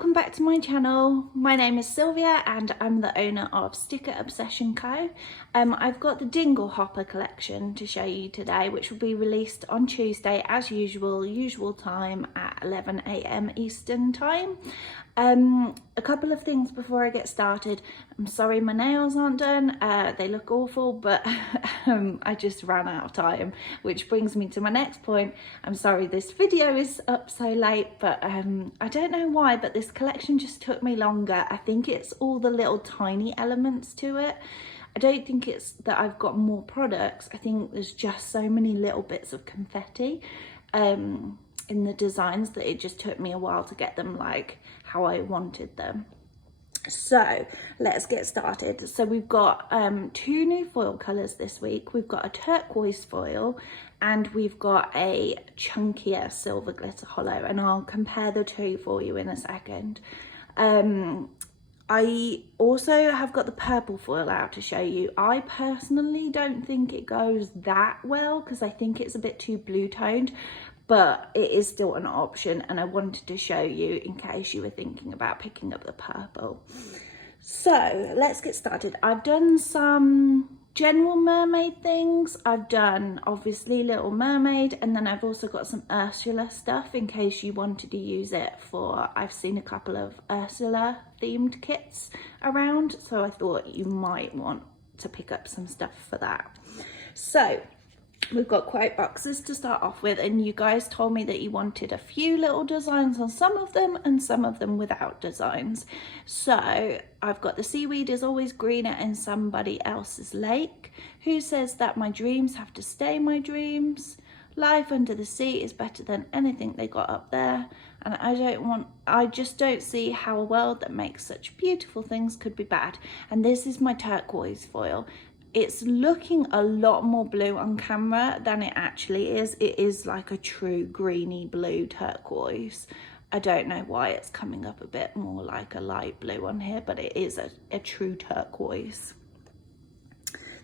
welcome back to my channel. My name is Sylvia and I'm the owner of Sticker Obsession Co. I've got the Dinglehopper Collection to show you today, which will be released on Tuesday as usual time at 11 AM Eastern time. A couple of things before I get started. I'm sorry my nails aren't done, they look awful, but I just ran out of time, which brings me to my next point. I'm sorry this video is up so late, but I don't know why, but this collection just took me longer. I think it's all the little tiny elements to it. I don't think it's that I've got more products. I think there's just so many little bits of confetti in the designs that it just took me a while to get them like how I wanted them. So let's get started. So we've got two new foil colours this week. We've got a turquoise foil and we've got a chunkier silver glitter hollow, and I'll compare the two for you in a second. I also have got the purple foil out to show you. I personally don't think it goes that well because I think it's a bit too blue toned, but it is still an option and I wanted to show you in case you were thinking about picking up the purple. So let's get started. I've done some general mermaid things. I've done obviously Little Mermaid, and then I've also got some Ursula stuff in case you wanted to use it for, I've seen a couple of Ursula themed kits around, so I thought you might want to pick up some stuff for that. So we've got quote boxes to start off with, and you guys told me that you wanted a few little designs on some of them and some of them without designs. So I've got the seaweed is always greener in somebody else's lake. Who says that my dreams have to stay my dreams? Life under the sea is better than anything they got up there. And I just don't see how a world that makes such beautiful things could be bad. And this is my turquoise foil. It's looking a lot more blue on camera than it actually is. It is like a true greeny blue turquoise. I don't know why it's coming up a bit more like a light blue on here, but it is a true turquoise.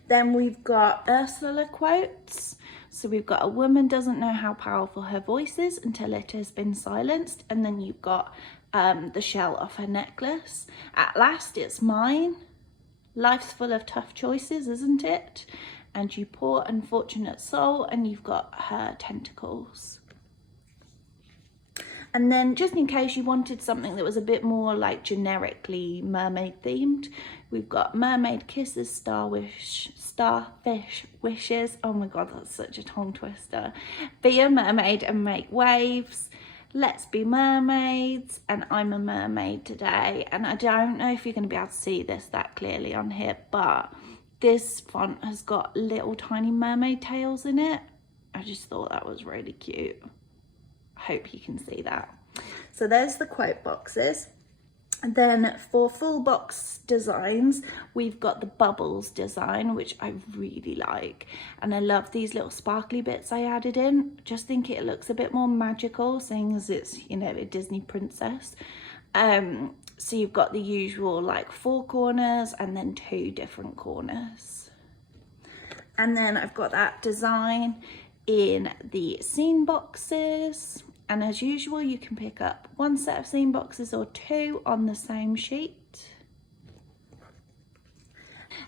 Then we've got Ursula quotes. So we've got a woman doesn't know how powerful her voice is until it has been silenced. And then you've got the shell of her necklace. At last it's mine. Life's full of tough choices, isn't it? And you poor unfortunate soul, and you've got her tentacles. And then just in case you wanted something that was a bit more like generically mermaid themed, we've got Mermaid Kisses, Starfish Wishes. Oh my God, that's such a tongue twister. Be a mermaid and make waves. Let's be mermaids, and I'm a mermaid today. And I don't know if you're going to be able to see this that clearly on here, but this font has got little tiny mermaid tails in it. I just thought that was really cute. I hope you can see that. So there's the quote boxes. And then for full box designs, we've got the bubbles design, which I really like. And I love these little sparkly bits I added in. Just think it looks a bit more magical, seeing as it's, you know, a Disney princess. So you've got the usual like 4 corners and then 2 different corners. And then I've got that design in the scene boxes. And as usual, you can pick up 1 set of scene boxes or 2 on the same sheet.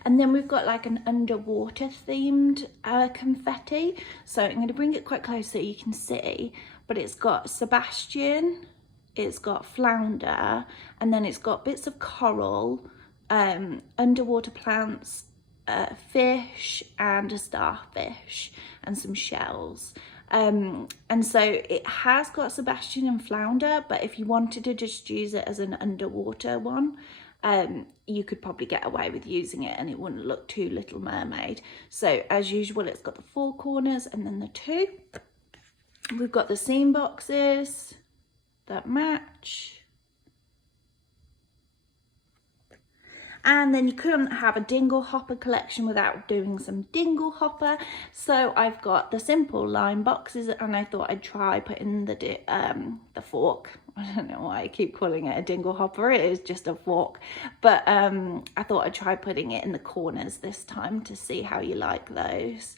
And then we've got like an underwater themed confetti. So I'm going to bring it quite close so you can see. But it's got Sebastian, it's got flounder, and then it's got bits of coral, underwater plants, fish and a starfish and some shells. And so it has got Sebastian and flounder, but if you wanted to just use it as an underwater one, you could probably get away with using it and it wouldn't look too Little Mermaid. So as usual, it's got the 4 corners and then the 2. We've got the seam boxes that match. And then you couldn't have a Dinglehopper collection without doing some Dinglehopper. So I've got the simple line boxes, and I thought I'd try putting the fork. I don't know why I keep calling it a Dinglehopper. It is just a fork. But I thought I'd try putting it in the corners this time to see how you like those.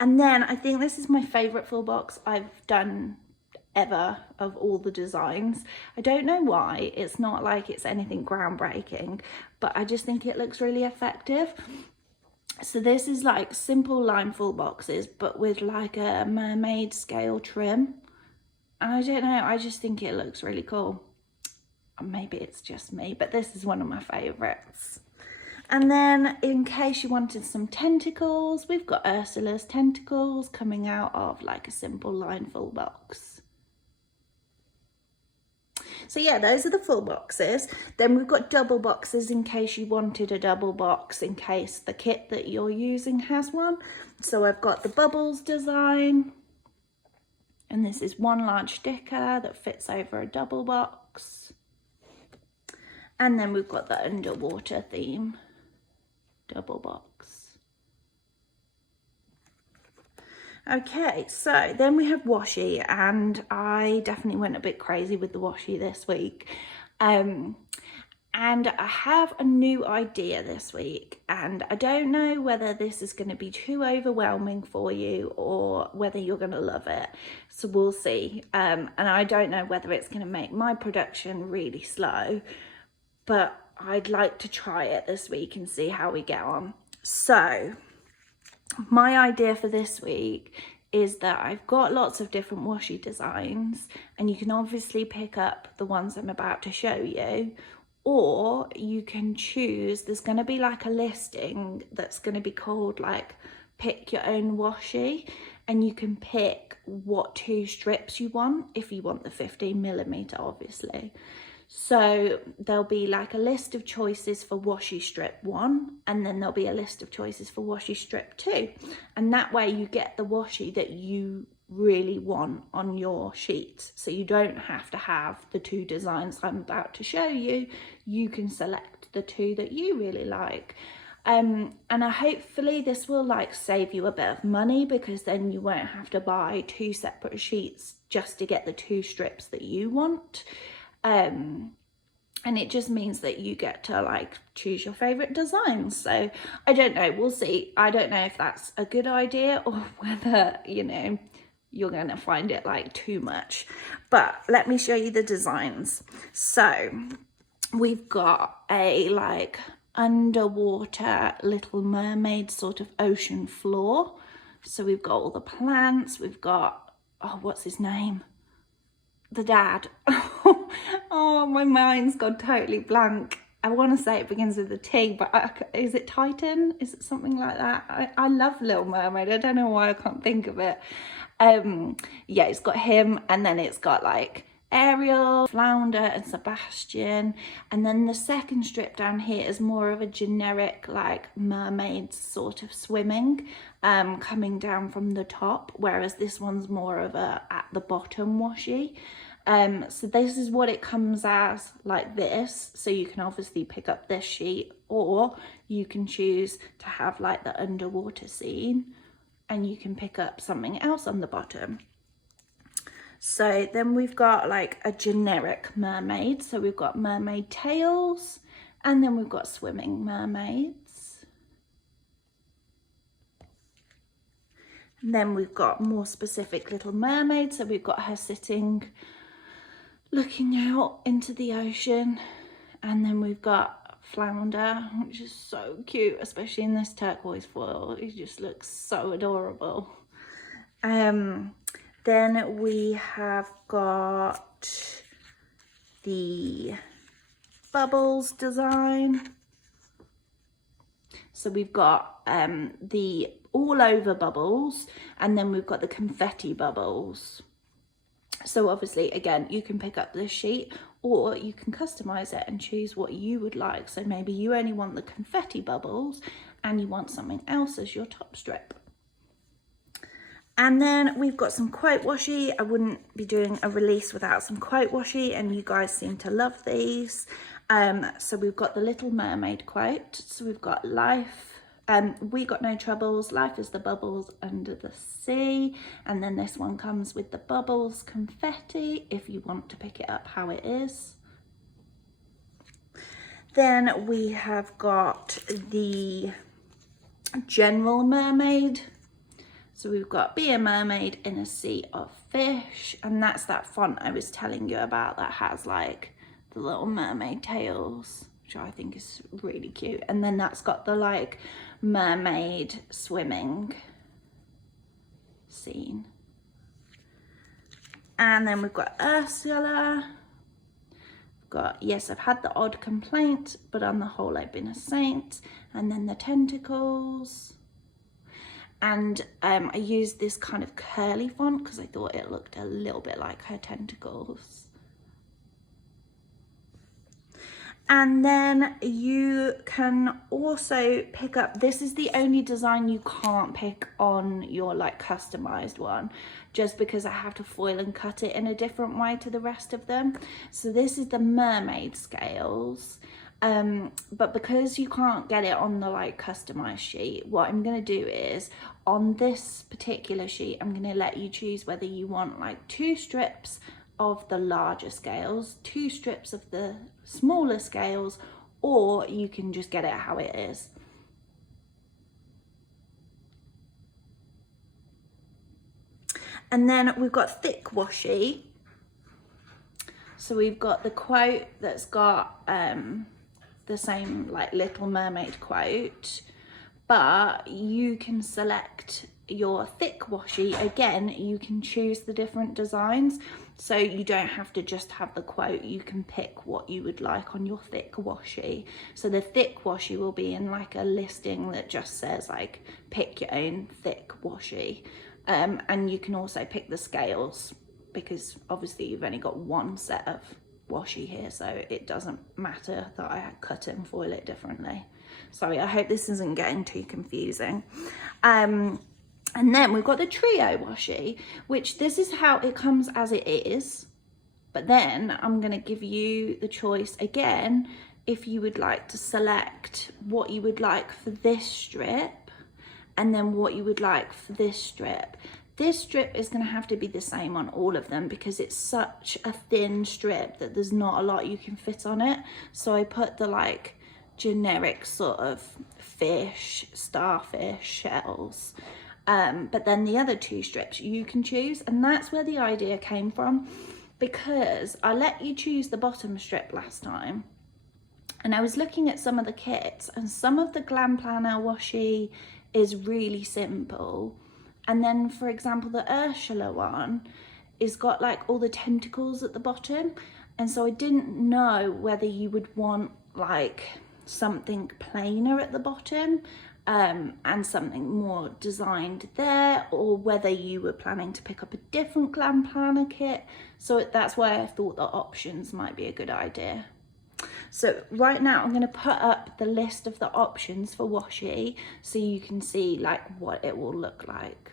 And then I think this is my favourite full box I've done ever of all the designs. I don't know why. It's not like it's anything groundbreaking, but I just think it looks really effective. So this is like simple line full boxes, but with like a mermaid scale trim. And I don't know, I just think it looks really cool. Maybe it's just me, but this is one of my favorites. And then in case you wanted some tentacles, we've got Ursula's tentacles coming out of like a simple line full box. So yeah, those are the full boxes. Then we've got double boxes in case you wanted a double box, in case the kit that you're using has one. So I've got the bubbles design, and this is one large sticker that fits over a double box. And then we've got the underwater theme double box. Okay, so then we have washi, and I definitely went a bit crazy with the washi this week. And I have a new idea this week, and I don't know whether this is going to be too overwhelming for you or whether you're going to love it. So we'll see. And I don't know whether it's going to make my production really slow, but I'd like to try it this week and see how we get on. So my idea for this week is that I've got lots of different washi designs, and you can obviously pick up the ones I'm about to show you, or you can choose, there's going to be like a listing that's going to be called like pick your own washi, and you can pick what 2 strips you want, if you want the 15mm obviously. So there'll be like a list of choices for washi strip 1, and then there'll be a list of choices for washi strip 2, and that way you get the washi that you really want on your sheet. So you don't have to have the 2 designs I'm about to show you. You can select the 2 that you really like. And hopefully this will like save you a bit of money, because then you won't have to buy 2 separate sheets just to get the 2 strips that you want. And it just means that you get to like choose your favorite designs. So I don't know, we'll see. I don't know if that's a good idea or whether, you know, you're going to find it like too much. But let me show you the designs. So we've got a like underwater Little Mermaid sort of ocean floor. So we've got all the plants, we've got, oh, what's his name? The dad. Oh, my mind's gone totally blank. I want to say it begins with a T, but is it Titan? Is it something like that? I love Little Mermaid. I don't know why I can't think of it. Yeah, it's got him, and then it's got like Ariel, Flounder and Sebastian, and then the second strip down here is more of a generic like mermaids sort of swimming, coming down from the top, whereas this one's more of a at the bottom washi. So this is what it comes as, like this. So you can obviously pick up this sheet, or you can choose to have like the underwater scene, and you can pick up something else on the bottom. So then we've got like a generic mermaid. So we've got mermaid tails, and then we've got swimming mermaids. And then we've got more specific Little Mermaid. So we've got her sitting, looking out into the ocean. And then we've got Flounder, which is so cute, especially in this turquoise foil. He just looks so adorable. Then we have got the bubbles design. So we've got the all over bubbles, and then we've got the confetti bubbles. So obviously, again, you can pick up this sheet, or you can customize it and choose what you would like. So maybe you only want the confetti bubbles and you want something else as your top strip. And then we've got some quote washi. I wouldn't be doing a release without some quote washi, and you guys seem to love these. So we've got the Little Mermaid quote. So we've got life, we got no troubles, life is the bubbles under the sea. And then this one comes with the bubbles confetti, if you want to pick it up how it is. Then we have got the general mermaid. So we've got Be a Mermaid in a Sea of Fish, and that's that font I was telling you about that has like the little mermaid tails, which I think is really cute. And then that's got the like mermaid swimming scene. And then we've got Ursula. We've got Yes, I've Had the Odd Complaint, but on the whole I've been a saint. And then the tentacles. And I used this kind of curly font because I thought it looked a little bit like her tentacles. And then you can also pick up, this is the only design you can't pick on your like customized one, just because I have to foil and cut it in a different way to the rest of them. So this is the Mermaid Scales. But because you can't get it on the like customized sheet, what I'm going to do is on this particular sheet, I'm going to let you choose whether you want like 2 strips of the larger scales, 2 strips of the smaller scales, or you can just get it how it is. And then we've got thick washi. So we've got the quote that's got the same like Little Mermaid quote, but you can select your thick washi. Again, you can choose the different designs, so you don't have to just have the quote. You can pick what you would like on your thick washi. So the thick washi will be in like a listing that just says like pick your own thick washi, and you can also pick the scales, because obviously you've only got one set of washi here, so it doesn't matter that I cut it and foil it differently. Sorry, I hope this isn't getting too confusing. And then we've got the trio washi, which this is how it comes as it is, but then I'm going to give you the choice again if you would like to select what you would like for this strip and then what you would like for this strip. This strip is going to have to be the same on all of them because it's such a thin strip that there's not a lot you can fit on it. So I put the like generic sort of fish, starfish shells. But then the other 2 strips you can choose, and that's where the idea came from, because I let you choose the bottom strip last time, and I was looking at some of the kits, and some of the Glam Planner washi is really simple, and then for example the Ursula one is got like all the tentacles at the bottom, and so I didn't know whether you would want like something plainer at the bottom and something more designed there, or whether you were planning to pick up a different Glam Planner kit. So that's why I thought the options might be a good idea. So right now I'm going to put up the list of the options for washi so you can see like what it will look like.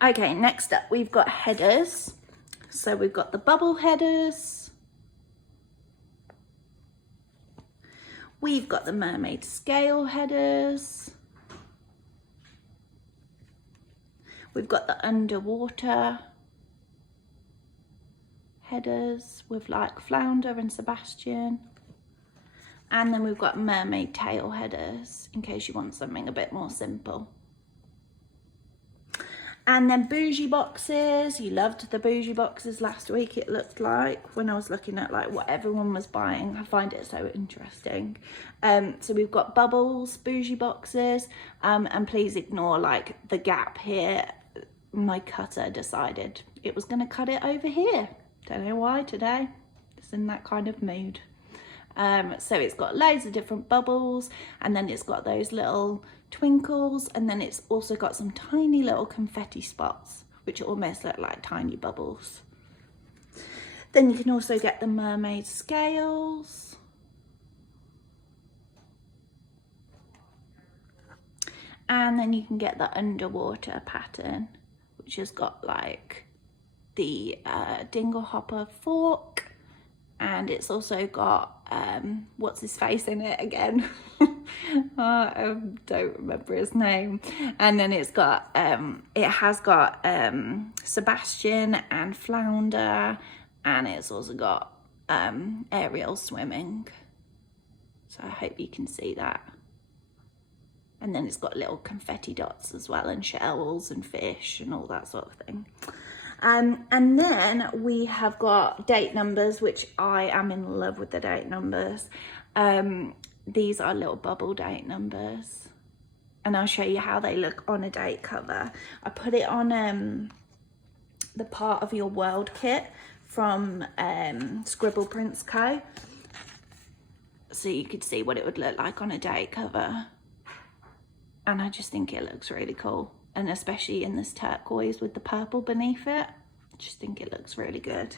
Okay, next up we've got headers. So we've got the bubble headers. We've got the Mermaid Scale headers. We've got the underwater headers with like Flounder and Sebastian. And then we've got mermaid tail headers in case you want something a bit more simple. And then Bougie Boxes. You loved the Bougie Boxes last week, it looked like, when I was looking at like what everyone was buying. I find it so interesting. So we've got Bubbles, Bougie Boxes, and please ignore like the gap here. My cutter decided it was going to cut it over here. Don't know why today. It's in that kind of mood. So it's got loads of different bubbles, and then it's got those little twinkles, and then it's also got some tiny little confetti spots which almost look like tiny bubbles. Then you can also get the Mermaid Scales, and then you can get the underwater pattern, which has got like the Dinglehopper fork, and it's also got what's his face in it again. I don't remember his name. And then it's got it has got Sebastian and Flounder, and it's also got Ariel swimming. So I hope you can see that. And then it's got little confetti dots as well, and shells and fish and all that sort of thing. And then we have got date numbers, which I am in love with the date numbers. These are little bubble date numbers, and I'll show you how they look on a date cover. I put it on the Part of Your World kit from Scribble Prints Co. So you could see what it would look like on a date cover. And I just think it looks really cool. And especially in this turquoise with the purple beneath it. I just think it looks really good.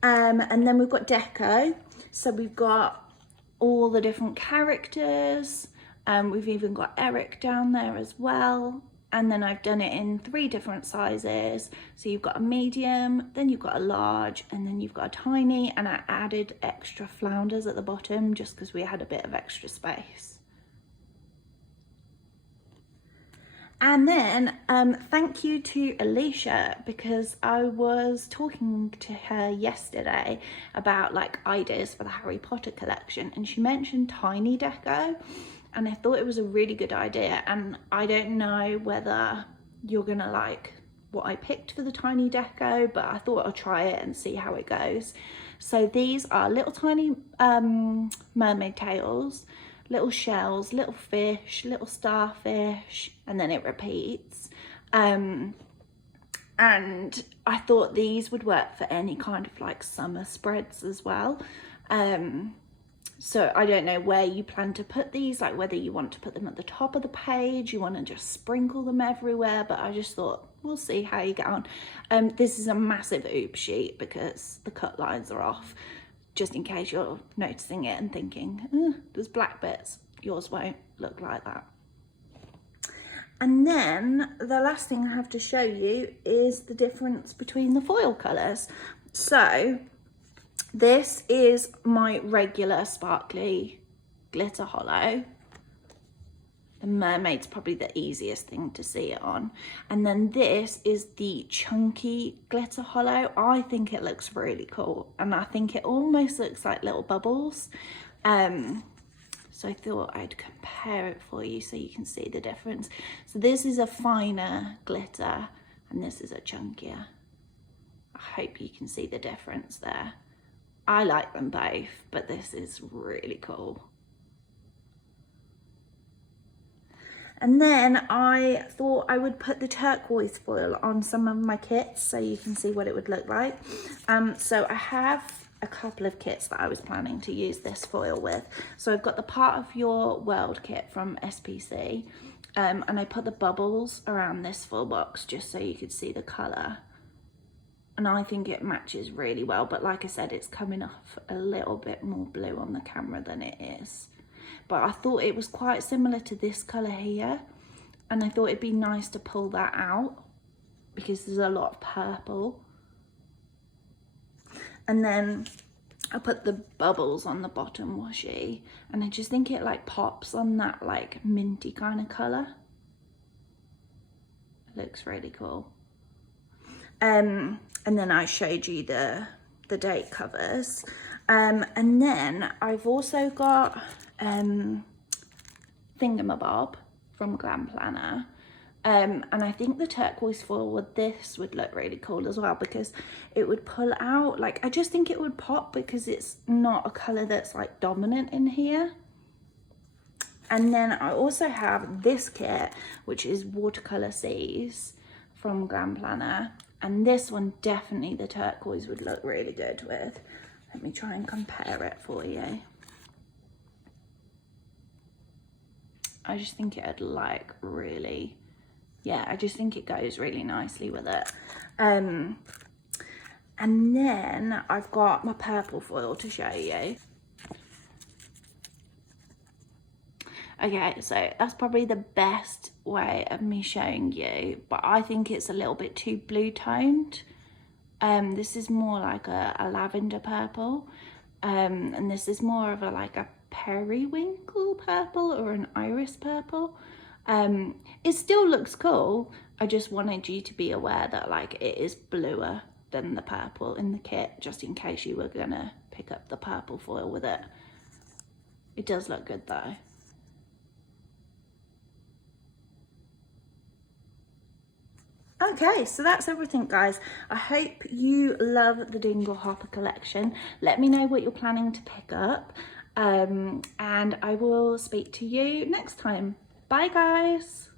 And then we've got Deco. So we've got all the different characters. We've even got Eric down there as well. And then I've done it in 3 different sizes. So you've got a medium, then you've got a large, and then you've got a tiny. And I added extra flounders at the bottom just because we had a bit of extra space. And then thank you to Alicia, because I was talking to her yesterday about like ideas for the Harry Potter collection, and she mentioned tiny deco, and I thought it was a really good idea. And I don't know whether you're gonna like what I picked for the tiny deco, but I thought I'll try it and see how it goes. So these are little tiny mermaid tails, little shells, little fish, little starfish, and then it repeats. And I thought these would work for any kind of like summer spreads as well. So I don't know where you plan to put these, like whether you want to put them at the top of the page, you want to just sprinkle them everywhere, but I just thought, we'll see how you get on. This is a massive oops sheet because the cut lines are off, just in case you're noticing it and thinking, there's black bits. Yours won't look like that. And then the last thing I have to show you is the difference between the foil colours. So this is my regular sparkly glitter hollow. The mermaid's probably the easiest thing to see it on. And then this is the chunky glitter hollow. I think it looks really cool. And I think it almost looks like little bubbles. So I thought I'd compare it for you so you can see the difference. So this is a finer glitter and this is a chunkier. I hope you can see the difference there. I like them both, but this is really cool. And then I thought I would put the turquoise foil on some of my kits so you can see what it would look like. So I have a couple of kits that I was planning to use this foil with. So I've got the Part of Your World kit from SPC, and I put the bubbles around this full box just so you could see the colour. And I think it matches really well, but like I said, it's coming off a little bit more blue on the camera than it is. But I thought it was quite similar to this colour here, and I thought it'd be nice to pull that out because there's a lot of purple. And then I put the bubbles on the bottom washi, and I just think it like pops on that like minty kind of colour. It looks really cool. And then I showed you the date covers. And then I've also got Thingamabob from Glam Planner. And I think the turquoise foil with this would look really cool as well because it would pull out, like, I just think it would pop because it's not a colour that's like dominant in here. And then I also have this kit, which is Watercolour Seas from Glam Planner. And this one, definitely the turquoise would look really good with. Let me try and compare it for you. I just think it'd like really, yeah, I just think it goes really nicely with it. And then I've got my purple foil to show you. Okay, so that's probably the best way of me showing you, but I think it's a little bit too blue toned. This is more like a lavender purple, and this is more of a like a periwinkle purple or an iris purple. It still looks cool. I just wanted you to be aware that like it is bluer than the purple in the kit, just in case you were gonna pick up the purple foil with it. It does look good though. Okay, so that's everything, guys. I hope you love the Dinglehopper collection. Let me know what you're planning to pick up, and I will speak to you next time. Bye, guys.